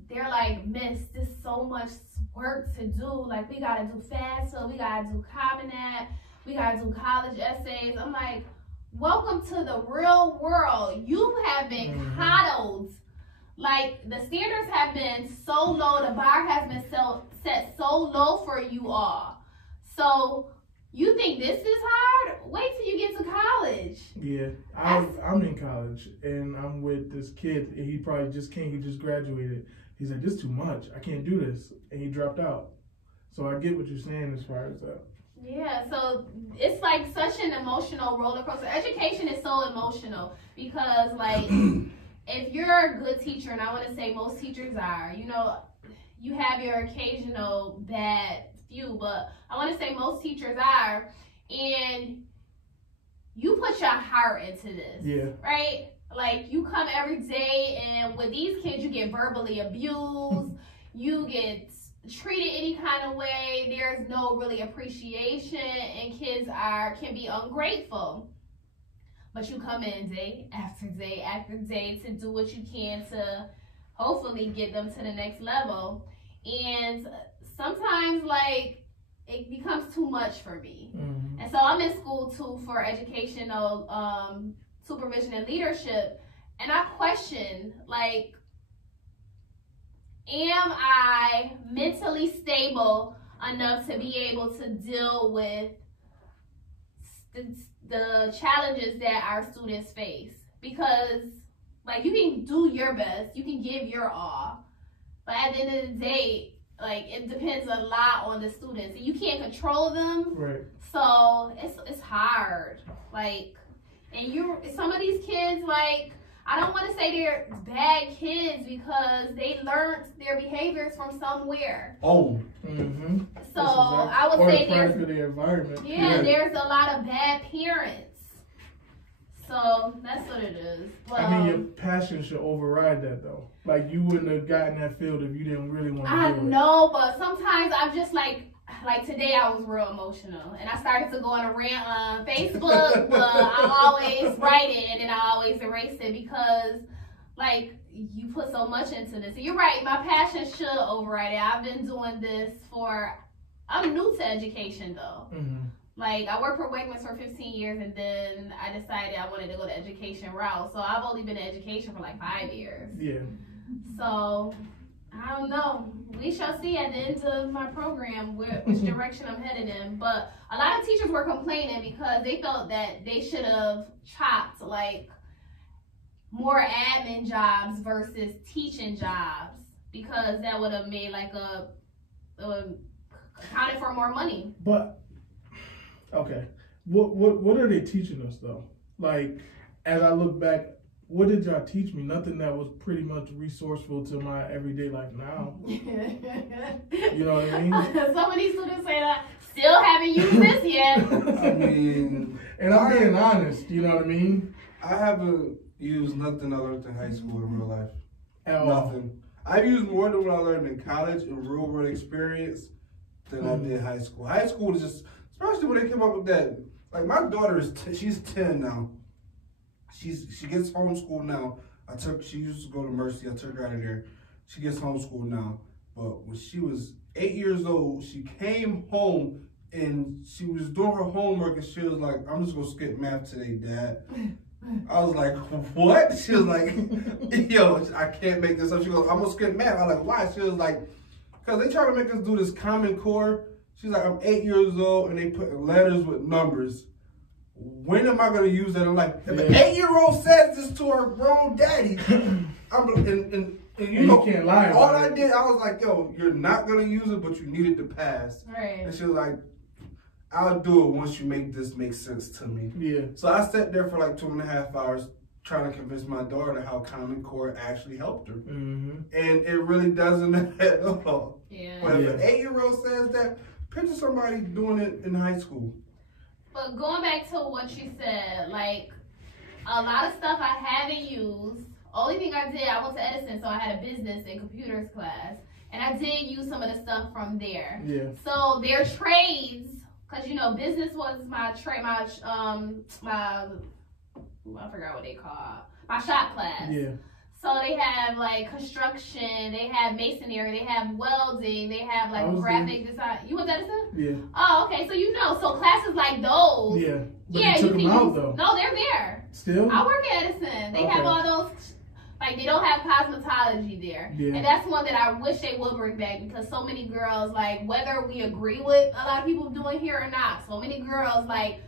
they're like, Miss, there's so much work to do. Like, we gotta do FAFSA, we gotta do Common App, we gotta do college essays. I'm like, welcome to the real world. You have been coddled. Like, the standards have been so low, the bar has been set so low for you all. So you think this is hard? Wait till you get to college. Yeah, I'm in college and I'm with this kid. And he probably just came. He just graduated. He's like, this is too much. I can't do this, and he dropped out. So I get what you're saying as far as that. Yeah, so it's like such an emotional roller coaster. Education is so emotional because, like, if you're a good teacher, and I want to say most teachers are, you know, you have your occasional bad few, but I want to say most teachers are, and you put your heart into this, yeah, right? Like, you come every day, and with these kids, you get verbally abused, you get treated any kind of way, there's no really appreciation, and kids can be ungrateful. But you come in day after day after day to do what you can to hopefully get them to the next level. And sometimes, like, it becomes too much for me. Mm-hmm. And so I'm in school too for educational supervision and leadership. And I question, like, am I mentally stable enough to be able to deal with the challenges that our students face? Because, like, you can do your best, you can give your all, but at the end of the day, like, it depends a lot on the students, and you can't control them. Right. So it's hard. Like, and some of these kids, like, I don't want to say they're bad kids because they learned their behaviors from somewhere. Oh. Mm-hmm. So I would say there's the environment. Yeah, there's a lot of bad parents. So that's what it is. But, I mean, your passion should override that, though. Like, you wouldn't have gotten that field if you didn't really want to do it. I know, but sometimes I'm just like today I was real emotional. And I started to go on a rant on Facebook, but I always write it and then I always erase it because, like, you put so much into this. And you're right, my passion should override it. I've been doing this I'm new to education, though. Mm-hmm. Like, I worked for Wegmans for 15 years, and then I decided I wanted to go the education route. So I've only been in education for like 5 years. Yeah. So, I don't know. We shall see at the end of my program which direction I'm headed in. But a lot of teachers were complaining because they felt that they should have chopped, like, more admin jobs versus teaching jobs because that would have made, like, accounted for more money. But okay, what are they teaching us though? Like, as I look back, what did y'all teach me? Nothing that was pretty much resourceful to my everyday life now. You know what I mean? Some of these students say that still haven't used this yet. I mean, and I'm being honest. You know what I mean? I haven't used nothing I learned in high school in real life. At all. Nothing. I've used more than what I learned in college and real world experience than I did high school. High school is just, especially when they came up with that. Like, my daughter she's 10 now. She gets homeschooled now. She used to go to Mercy. I took her out of there. She gets homeschooled now. But when she was 8 years old, she came home and she was doing her homework and she was like, I'm just gonna skip math today, Dad. I was like, what? She was like, yo, I can't make this up. She goes, I'm gonna skip math. I was like, why? She was like, because they try to make us do this Common Core. She's like, I'm 8 years old and they put letters with numbers. When am I going to use that? I'm like, if an 8-year-old says this to her grown daddy, and you know, can't lie. All I did, I was like, yo, you're not going to use it, but you need it to pass. Right. And she was like, I'll do it once you make this make sense to me. Yeah. So I sat there for like 2.5 hours trying to convince my daughter how Common Core actually helped her. Mm-hmm. And it really doesn't at all. Yeah. But if an 8-year-old says that, picture somebody doing it in high school. But going back to what you said, like, a lot of stuff I haven't used. Only thing I did, I went to Edison, so I had a business and computers class. And I did use some of the stuff from there. Yeah. So their trades, because, you know, business was my trade, I forgot what they call my shop class. Yeah. So they have like construction, they have masonry, they have welding, they have like graphic design. You went to Edison? Yeah. Oh, okay. So you know, so classes like those. Yeah. But yeah, you took them out though. No, they're there. Still? I work at Edison. They have all those. Like, they don't have cosmetology there. Yeah. And that's one that I wish they would bring back, because so many girls, like, whether we agree with a lot of people doing here or not, so many girls, like,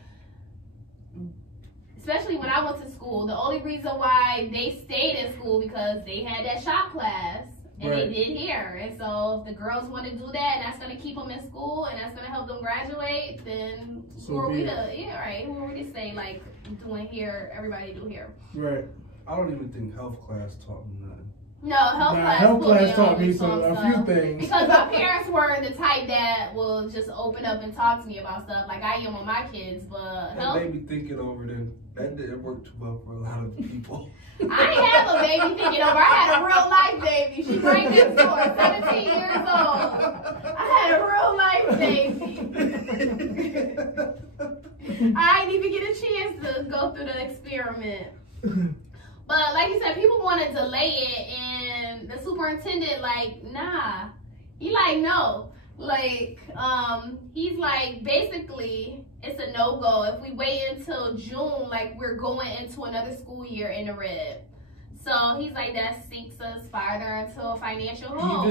especially when I went to school, the only reason why they stayed in school because they had that shop class, and they did here. And so if the girls want to do that, and that's going to keep them in school, and that's going to help them graduate, then who are we to say, like, doing here, everybody do here. Right. I don't even think health class taught me nothing. No, health class taught me a few things. Because my parents were the type that will just open up and talk to me about stuff like I am with my kids. But that made me think it over then. That didn't work too well for a lot of people. I didn't have a baby thinking over. I had a real life baby. She right next door, 17 years old. I had a real life baby. I didn't even get a chance to go through the experiment. But like you said, people want to delay it, and the superintendent, like, nah. He like, no. Like, he's like, basically, it's a no-go. If we wait until June, like, we're going into another school year in the red. So he's like, that sinks us farther into a financial hole.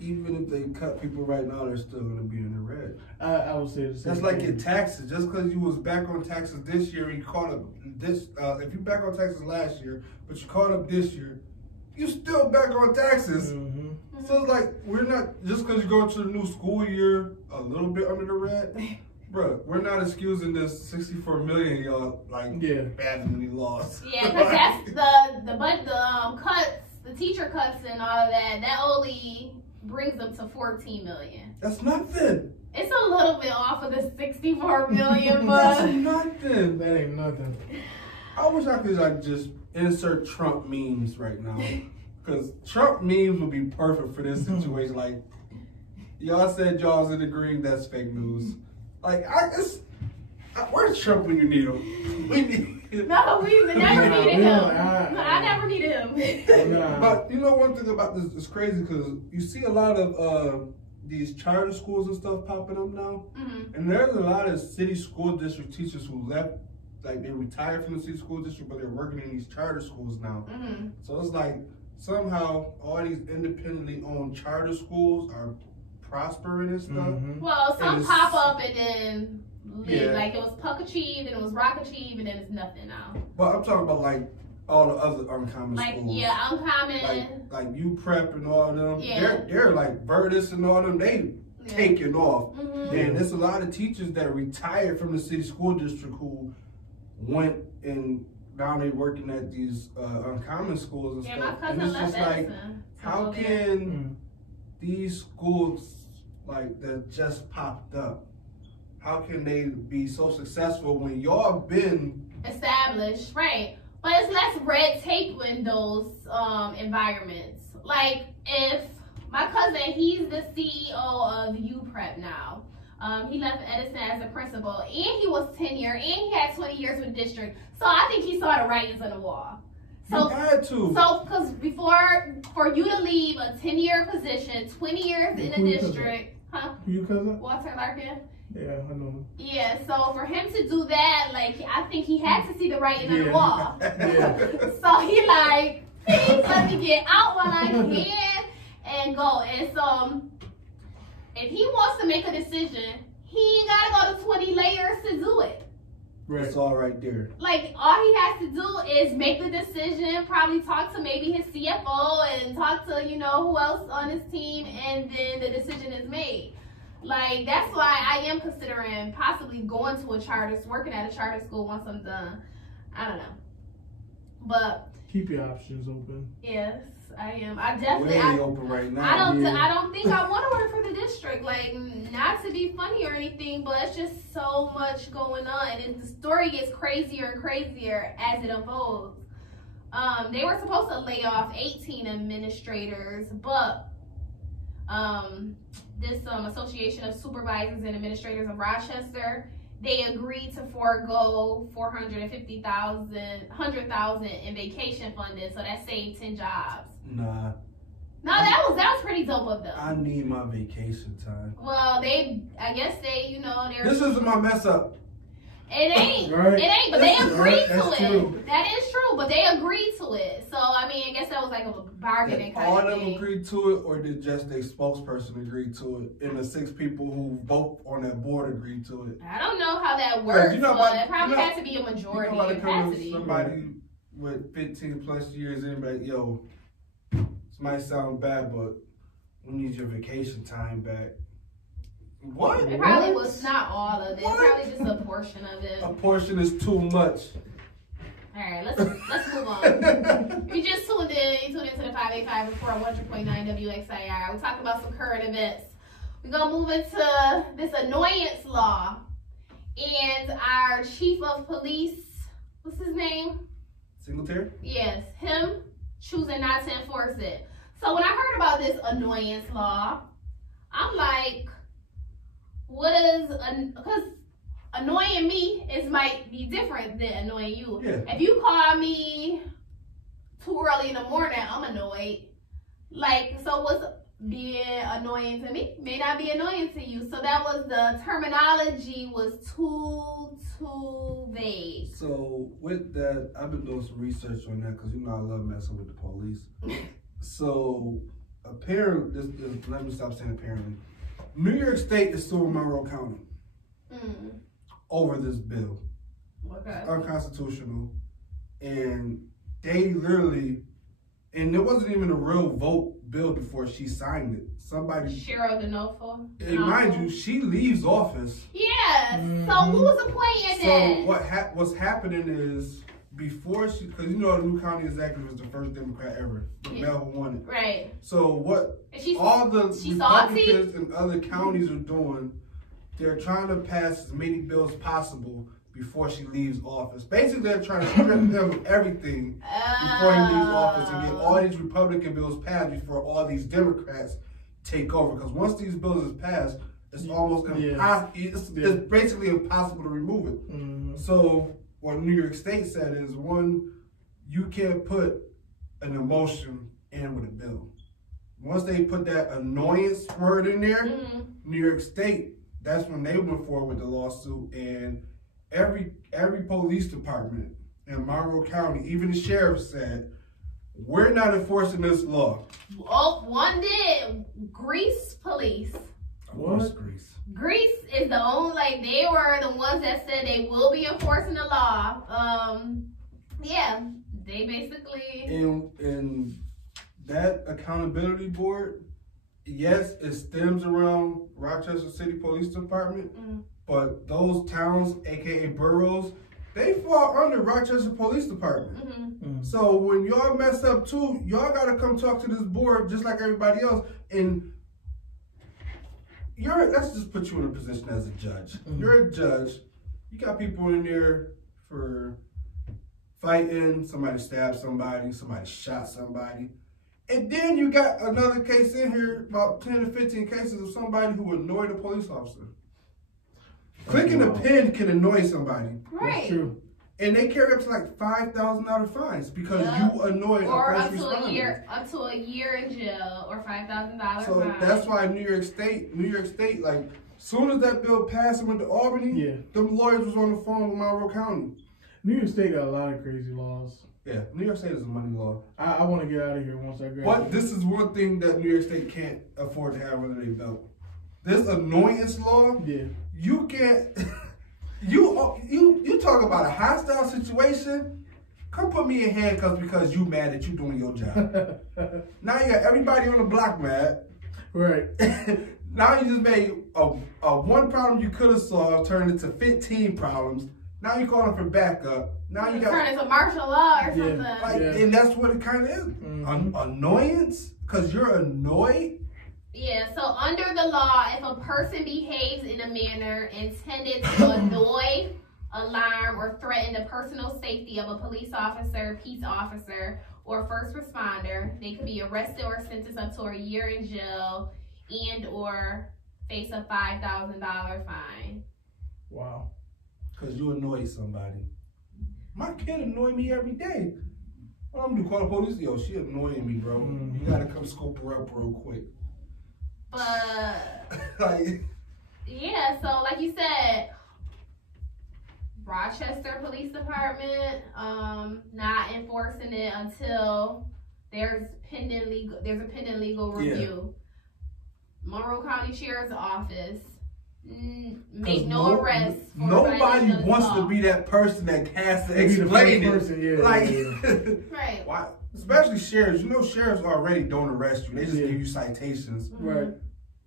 Even if they cut people right now, they're still going to be in the red. I would say the same. That's like your taxes. Just because you was back on taxes this year, and you caught up this. If you back on taxes last year, but you caught up this year, you still back on taxes. Mm-hmm. So it's like, we're not, just because you go to the new school year a little bit under the red, bro, we're not excusing this 64 million y'all badly lost. Yeah, because that's the cuts, the teacher cuts and all of that. That only brings them to 14 million. That's nothing. It's a little bit off of the 64 million, but that's nothing. That ain't nothing. I wish I could like just insert Trump memes right now, because Trump memes would be perfect for this situation. Like, y'all said y'all was in the green, that's fake news. Like, where's Trump when you need him? We need him. No, we never needed him. I never needed him. But you know, one thing about this is crazy, because you see a lot of these charter schools and stuff popping up now, and there's a lot of city school district teachers who left, like, they retired from the city school district, but they're working in these charter schools now. So it's like somehow all these independently owned charter schools are prospering and stuff. Well, some pop up and then leave. Like, it was Puck Achieve, and it was Rock Achieve, and then it's nothing now. But I'm talking about like all the other uncommon schools. Yeah, uncommon. Like U Prep and all of them. Yeah. They're like Vertus and all of them. They taking off. And there's a lot of teachers that retired from the city school district who went and now they're working at these uncommon schools and stuff. My cousin and it's left just like, Edison. how can these schools like that just popped up, how can they be so successful when y'all been established, right? But it's less red tape in those environments. Like, if my cousin, he's the CEO of UPrep now. He left Edison as a principal, and he was tenure, and he had 20 years with the district. So I think he saw the writings on the wall. So, you had to. So, because before, for you to leave a 10-year position, 20 years in the district, Who you cousin? Walter Larkin. Yeah, I know him. Yeah, so for him to do that, like, I think he had to see the writing on the wall. So he like, please let me get out while I can and go. And so if he wants to make a decision, he ain't gotta go to 20 layers to do it. Right. It's all right there. Like, all he has to do is make the decision, probably talk to maybe his CFO and talk to, you know, who else on his team, and then the decision is made. Like, that's why I am considering possibly going to a charter, working at a charter school once I'm done. I don't know. But keep your options open. Yes, I am. I definitely open right now. I don't think I want to work for the district. Like, not to be funny or anything, but it's just so much going on, and the story gets crazier and crazier as it unfolds. They were supposed to lay off 18 administrators, but this Association of Supervisors and Administrators of Rochester, they agreed to forego $100,000 in vacation funding, so that saved 10 jobs. Nah. No, that was pretty dope of them. I need my vacation time. Well, I guess they, they're. This isn't my mess up. It ain't. Right. It ain't, but they agreed to it. True. That is true, but they agreed to it. So, I guess that was like a bargaining kind All of of them thing. agreed to it, or did just a spokesperson agree to it, and the 6 people who vote on that board agreed to it? I don't know how that works, but it probably had to be a majority capacity. Somebody with 15 plus years in, but yo, this might sound bad, but we need your vacation time back. What? It probably was not all of it. What? Probably just a portion of it. A portion is too much. All right, let's move on. You just tuned into the 585 report on 100.9 WXIR. We're talking about some current events. We're gonna move into this annoyance law, and our chief of police, what's his name? Singletary? Yes, him choosing not to enforce it. So when I heard about this annoyance law, I'm like, because annoying me might be different than annoying you. Yeah. If you call me too early in the morning, I'm annoyed. So what's being annoying to me may not be annoying to you. So that was the terminology was too vague. So with that, I've been doing some research on that because I love messing with the police. So apparently, let me stop saying apparently. New York State is suing Monroe County over this bill. Okay. It's unconstitutional. And they literally, and it wasn't even a real vote bill before she signed it. Cheryl D'Onofrio. And mind you, she leaves office. Yeah. So what was the point in that? So what's happening is before she, because the new county executive is the first Democrat ever. Mel who won it. Right. So what all the Republicans in other counties are doing, they're trying to pass as many bills possible before she leaves office. Basically, they're trying to strip him of everything before he leaves office and get all these Republican bills passed before all these Democrats take over. Because once these bills is passed, it's almost impossible. It's basically impossible to remove it. So what New York State said is, one, you can't put an emotion in with a bill. Once they put that annoyance word in there, New York State, that's when they went forward with the lawsuit, and every police department in Monroe County, even the sheriff said, we're not enforcing this law. Oh, one did. Greece police. What's Greece? Greece is the only, they were the ones that said they will be enforcing the law. Yeah, they basically. And that accountability board, yes, it stems around Rochester City Police Department, but those towns, aka boroughs, they fall under Rochester Police Department. So when y'all mess up too, y'all gotta come talk to this board just like everybody else. And let's just put you in a position as a judge. You're a judge. You got people in there for fighting, somebody stabbed somebody, somebody shot somebody. And then you got another case in here, about 10 to 15 cases of somebody who annoyed a police officer. Clicking a pin can annoy somebody. Right. That's true. And they carry up to like $5,000 fines because you annoyed a first responder. Up to a year in jail or $5,000 So fine. that's why New York State, like, soon as that bill passed and went to Albany, them lawyers was on the phone with Monroe County. New York State got a lot of crazy laws. Yeah, New York State is a money law. I want to get out of here once I graduate. But this is one thing that New York State can't afford to have under their belt. This annoyance law, you can't. You talk about a hostile situation. Come put me in handcuffs because you mad that you doing your job. Now you got everybody on the block mad. Right. Now you just made a one problem you could have solved turned into 15 problems. Now you're calling for backup. Now you got turn into martial law or something. And that's what it kind of is. Annoyance, because you're annoyed. Yeah, so under the law, if a person behaves in a manner intended to annoy, alarm, or threaten the personal safety of a police officer, peace officer, or first responder, they could be arrested or sentenced up to a year in jail and or face a $5,000 fine. Wow. because you annoyed somebody. My kid annoyed me every day. What I'm gonna do, call the police? Yo, she annoying me, bro. You gotta come scoop her up real quick. But Like, yeah, so like you said, Rochester Police Department not enforcing it until there's a pending legal review. Monroe County Sheriff's Office make no arrests. Nobody wants to be that person that has to explain it. Right. Why? Especially sheriffs. You know, sheriffs already don't arrest you. They just give you citations. Right.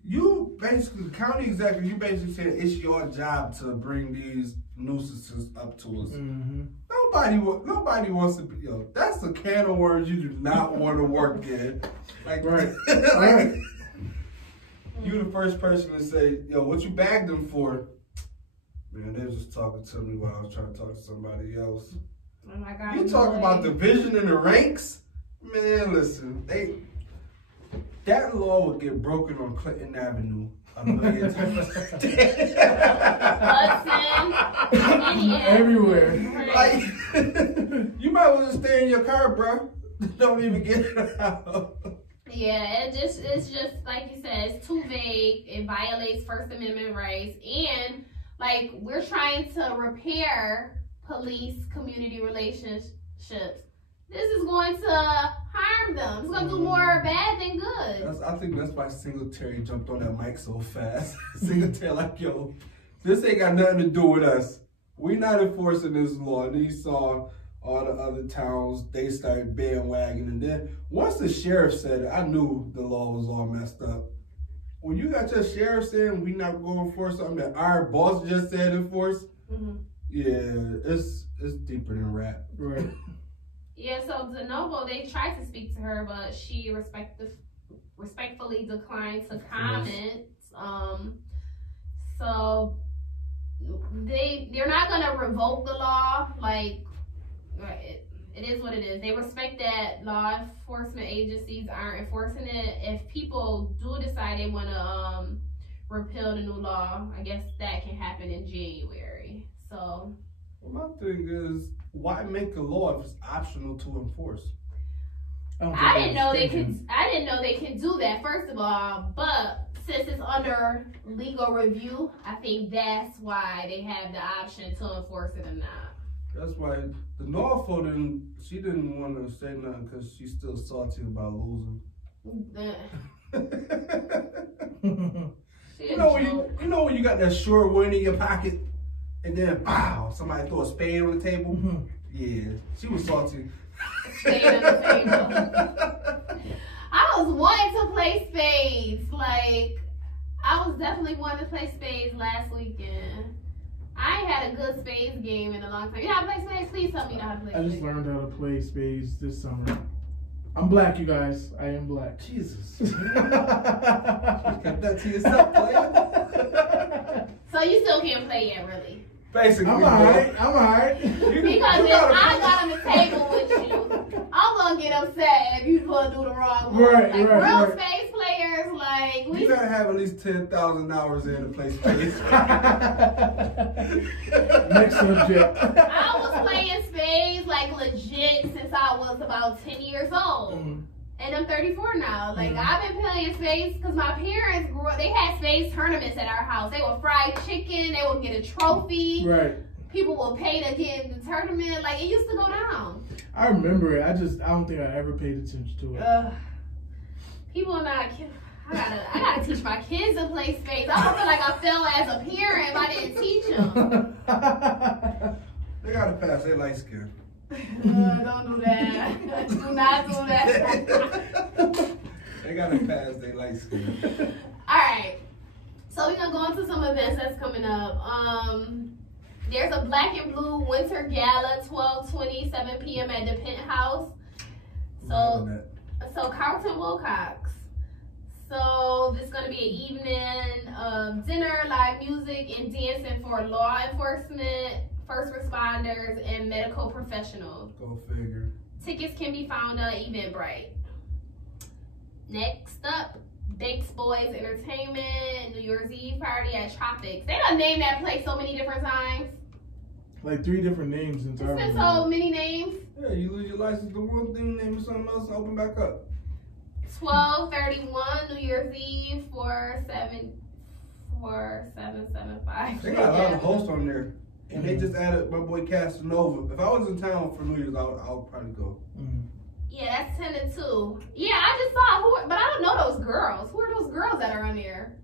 You basically, county executive, you basically said it's your job to bring these nuisances up to us. Nobody wants to be, that's a can of worms you do not want to work in. Like, right. You the first person to say, what you bagged them for? Man, they was just talking to me while I was trying to talk to somebody else. Oh my God. You talk about division in the ranks? Man, listen, that law would get broken on Clinton Avenue a million times. Hudson, everywhere. Like, you might as well just stay in your car, bro. Don't even get it out. Yeah, it's just like you said, it's too vague. It violates First Amendment rights, and like we're trying to repair police-community relationships. This is going to harm them. It's going to do more bad than good. I think that's why Singletary jumped on that mic so fast. Singletary like, this ain't got nothing to do with us. We're not enforcing this law. And he saw all the other towns, they started bandwagoning. And then once the sheriff said it, I knew the law was all messed up. When you got your sheriff saying we not going to enforce something that our boss just said enforce, yeah, it's deeper than rap. Right. Yeah, so DeNovo, they tried to speak to her, but she respectfully declined to comment. So they're not gonna revoke the law. Like, it is what it is. They respect that law enforcement agencies aren't enforcing it. If people do decide they want to repeal the new law, I guess that can happen in January. So. Well, my thing is, why make a law if it's optional to enforce? I didn't know they can do that, first of all. But since it's under legal review, I think that's why they have the option to enforce it or not. That's why the Norfolk didn't want to say nothing because she's still salty about losing. You know when you got that sure win in your pocket? And then, wow, somebody throw a spade on the table. Yeah, she was salty. Spade on the table. I was wanting to play spades. Like, I was definitely wanting to play spades last weekend. I ain't had a good spades game in a long time. You know how to play spades? Please tell me how to play spades. I just learned how to play spades this summer. I'm black, you guys. I am black. Jesus. You kept that to yourself, player. So you still can't play yet, really? Basically, I'm alright. Because if I got on the table with you, I'm gonna get upset if you gonna do the wrong one. Right. Real spades players, like you gotta have at least 10,000 hours in to play spades. Next subject. I was playing spades like legit since I was about 10 years old. And I'm 34 now. Like, I've been playing spades because my parents grew up. They had spades tournaments at our house. They would fry chicken. They would get a trophy. Right. People would pay to get in the tournament. Like, it used to go down. I remember it. I don't think I ever paid attention to it. People are not. I gotta teach my kids to play spades. I don't feel like I fail as a parent if I didn't teach them. They gotta pass their light skin. Don't do that. Do not do that. They gotta pass their light skin. Alright. So we're gonna go into some events that's coming up. There's a Black and Blue Winter Gala, 12/20, 7 p.m. at the Penthouse. So Carlton Wilcox. So this is gonna be an evening of dinner, live music, and dancing for law enforcement, first responders, and medical professionals. Go figure. Tickets can be found on Eventbrite. Next up, Bakes Boys Entertainment, New Year's Eve party at Tropics. They done named that place so many different times. like 3 different names since I It's been remember. so many names. Yeah, you lose your license to one thing, name it something else, and open back up. 12/31 New Year's Eve 4775. They got a lot of hosts on there, and they just added my boy Casanova. If I was in town for New Year's, I'll probably go. Yeah, that's 10 to 2. Yeah, I just saw but I don't know those girls. Who are those girls that are on there?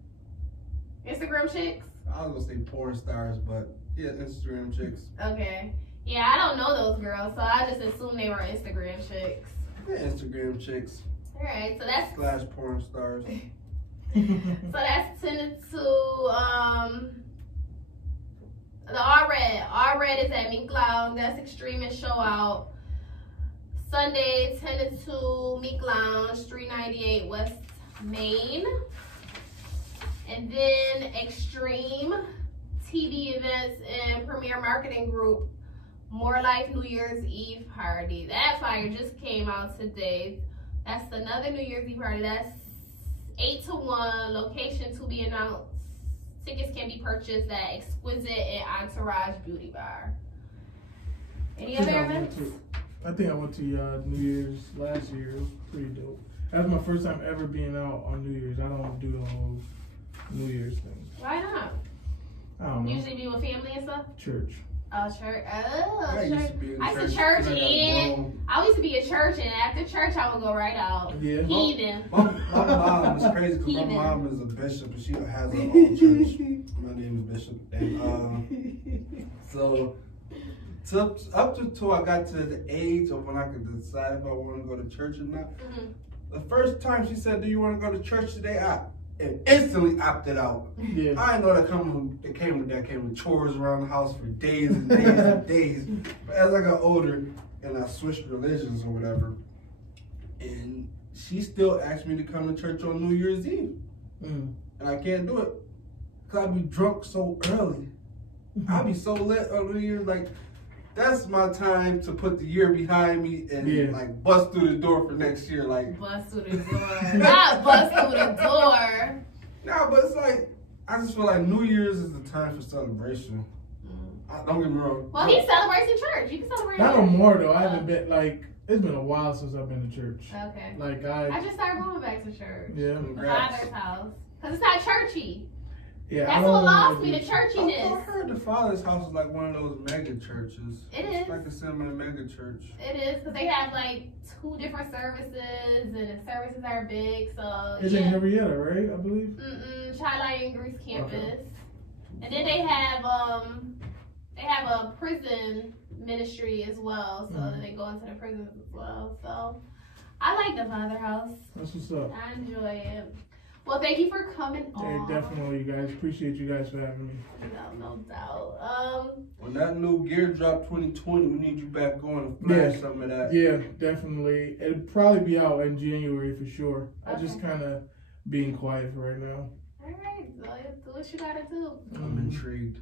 Instagram chicks? I was gonna say porn stars, but yeah, Instagram chicks. Okay. Yeah, I don't know those girls, so I just assumed they were Instagram chicks. Yeah, Instagram chicks. Alright, so that's / porn stars. so that's 10 to 2. The R-Red is at Meek Lounge. That's Extremist Show Out. Sunday, 10 to 2, Meek Lounge, 398 West Main. And then Extreme TV Events and Premier Marketing Group, More Life New Year's Eve Party. That flyer just came out today. That's another New Year's Eve party. That's 8 to 1, location to be announced. Tickets can be purchased at Exquisite and Entourage Beauty Bar. Any other events? I think I went to New Year's last year. It was pretty dope. That was my first time ever being out on New Year's. I don't do the whole New Year's thing. Why not? I don't know. Usually be with family and stuff? Church. Oh, church. Oh, I used church. to be in I used to church church when I got and grown. I used to be at church, and after church I would go right out. Yeah. Heathen. My mom is crazy because my Heathen. mom is a bishop and she has her own church. My name is Bishop. And so up to I got to the age of when I could decide if I want to go to church or not. Mhm. The first time she said, "Do you want to go to church today?" I instantly opted out. Yeah. I didn't know that came with chores around the house for days and days and days. But as I got older and I switched religions or whatever, and she still asked me to come to church on New Year's Eve. And I can't do it because I be drunk so early. I be so lit on New Year's, like, that's my time to put the year behind me and like bust through the door for next year. Like Bust through the door. Not bust through the door. nah, but it's like I just feel like New Year's is the time for celebration. Don't get me wrong. Well, he celebrates in church. You can celebrate in Not church. no more though. I haven't been it's been a while since I've been to church. Okay. Like I just started going back to church. Yeah. The Congrats. Father's house. Because it's not churchy. Yeah. That's what lost me, the churchiness. I heard the Father's house is like one of those mega churches. It It's is. like a semi-mega church. It is, because they have like 2 different services, and the services are big, so It's in Henrietta, right? I believe. Chi-Light and Greece campus. Okay. And then they have a prison ministry as well, so that they go into the prisons as well. So I like the Father House. That's what's up. I enjoy it. Well, thank you for coming Hey, on. definitely, you guys. Appreciate you guys for having me. No doubt. When that new gear drop 2020, we need you back on and flash some of that. Yeah, definitely. It'll probably be out in January for sure. I just kind of being quiet for right now. All right, so do what you gotta do. I'm intrigued.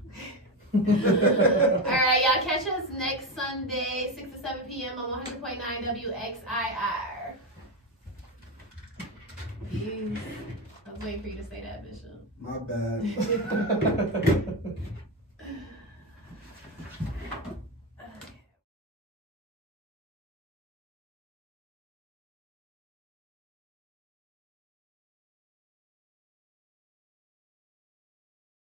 All right, y'all catch us next Sunday, 6 to 7 p.m. on 100.9 WXIR. Peace. I was waiting for you to say that, Bishop. My bad.